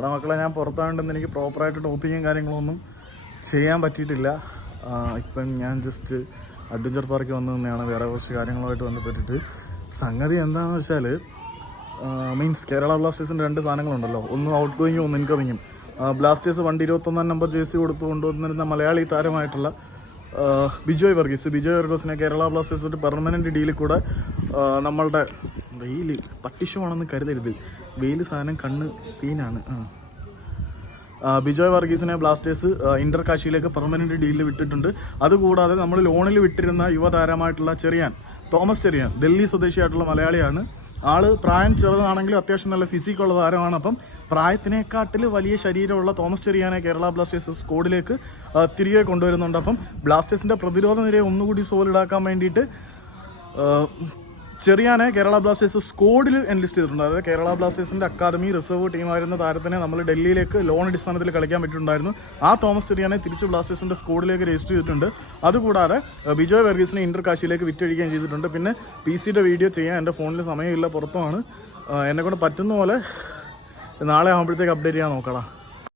എടാ മക്കളെ ഞാൻ പുറത്താണ്ടെന്ന് എനിക്ക് പ്രോപ്പറായിട്ട് ടോപ്പിങ്ങും കാര്യങ്ങളൊന്നും ചെയ്യാൻ പറ്റിയിട്ടില്ല. ഇപ്പം ഞാൻ ജസ്റ്റ് അഡ്വഞ്ചർ പാർക്കിൽ വന്നു തന്നെയാണ് വേറെ കുറച്ച് കാര്യങ്ങളുമായിട്ട് ബന്ധപ്പെട്ടിട്ട്. സംഗതി എന്താണെന്ന് വെച്ചാൽ മീൻസ് കേരള ബ്ലാസ്റ്റേഴ്സിന്റെ രണ്ട് സാധനങ്ങളുണ്ടല്ലോ. ഒന്ന് ഔട്ട് ഗോയിങ്ങും ഒന്ന് ഇൻകമിങ്ങും ബ്ലാസ്റ്റേഴ്സ് വണ്ടി ഇരുപത്തൊന്നാം നമ്പർ ജേഴ്സി കൊടുത്തു കൊണ്ടുവന്നിരുന്ന മലയാളി താരമായിട്ടുള്ള ബിജോയ് വർഗീസ്. ബിജോയ് വർഗീസിനെ കേരള ബ്ലാസ്റ്റേഴ്സ് ഒരു പെർമനന്റ് ഡീലിൽ കൂടെ നമ്മളുടെ വെയിൽ പട്ടിഷമാണെന്ന് കരുതരുത്. വെയിൽ സാധനം കണ്ണ് സീനാണ്. ആ. ബിജോയ് വർഗീസിനെ ബ്ലാസ്റ്റേഴ്സ് ഇന്റർ കാശിയിലേക്ക് പെർമനന്റ് ഡീലിൽ വിട്ടിട്ടുണ്ട്. അതുകൂടാതെ നമ്മൾ ലോണിൽ വിട്ടിരുന്ന യുവതാരമായിട്ടുള്ള ചെറിയാൻ തോമസ് ചെറിയാൻ ഡൽഹി സ്വദേശിയായിട്ടുള്ള മലയാളിയാണ്. ആൾ പ്രായം ചെറുതാണെങ്കിലും അത്യാവശ്യം നല്ല ഫിസിക്കുള്ള താരമാണ്. അപ്പം പ്രായത്തിനെക്കാട്ടിൽ വലിയ ശരീരമുള്ള തോമസ് ചെറിയാനെ കേരള ബ്ലാസ്റ്റേഴ്സ് സ്കോഡിലേക്ക് തിരികെ കൊണ്ടുവരുന്നുണ്ട്. അപ്പം ബ്ലാസ്റ്റേഴ്സിന്റെ പ്രതിരോധ നിരയെ ഒന്നുകൂടി സോളിഡാക്കാൻ വേണ്ടിയിട്ട് ചെറിയാനെ കേരള ബ്ലാസ്റ്റേഴ്സ് സ്കോഡിൽ എൻലിസ്റ്റ് ചെയ്തിട്ടുണ്ട്. അതായത് കേരള ബ്ലാസ്റ്റേഴ്സിന്റെ അക്കാദമി റിസർവ് ടീമായിരുന്ന താരത്തിനെ നമ്മൾ ഡൽഹിയിലേക്ക് ലോൺ അടിസ്ഥാനത്തിൽ കളിക്കാൻ പറ്റിയിട്ടുണ്ടായിരുന്നു. ആ തോമസ് ചെറിയാനെ തിരിച്ച് ബ്ലാസ്റ്റേഴ്സിന്റെ സ്കോഡിലേക്ക് രജിസ്റ്റർ ചെയ്തിട്ടുണ്ട്. അതുകൂടാതെ ബിജോയ് വർഗീസിനെ ഇന്റർ കാശിയിലേക്ക് വിറ്റഴിക്കുകയും ചെയ്തിട്ടുണ്ട്. പിന്നെ പി സിയുടെ വീഡിയോ ചെയ്യാൻ എന്റെ ഫോണിൽ സമയമില്ല പുറത്തുമാണ്. എന്നെ കൊണ്ട് പറ്റുന്ന പോലെ നാളെ ആകുമ്പോഴത്തേക്ക് അപ്ഡേറ്റ് ചെയ്യാൻ നോക്കണം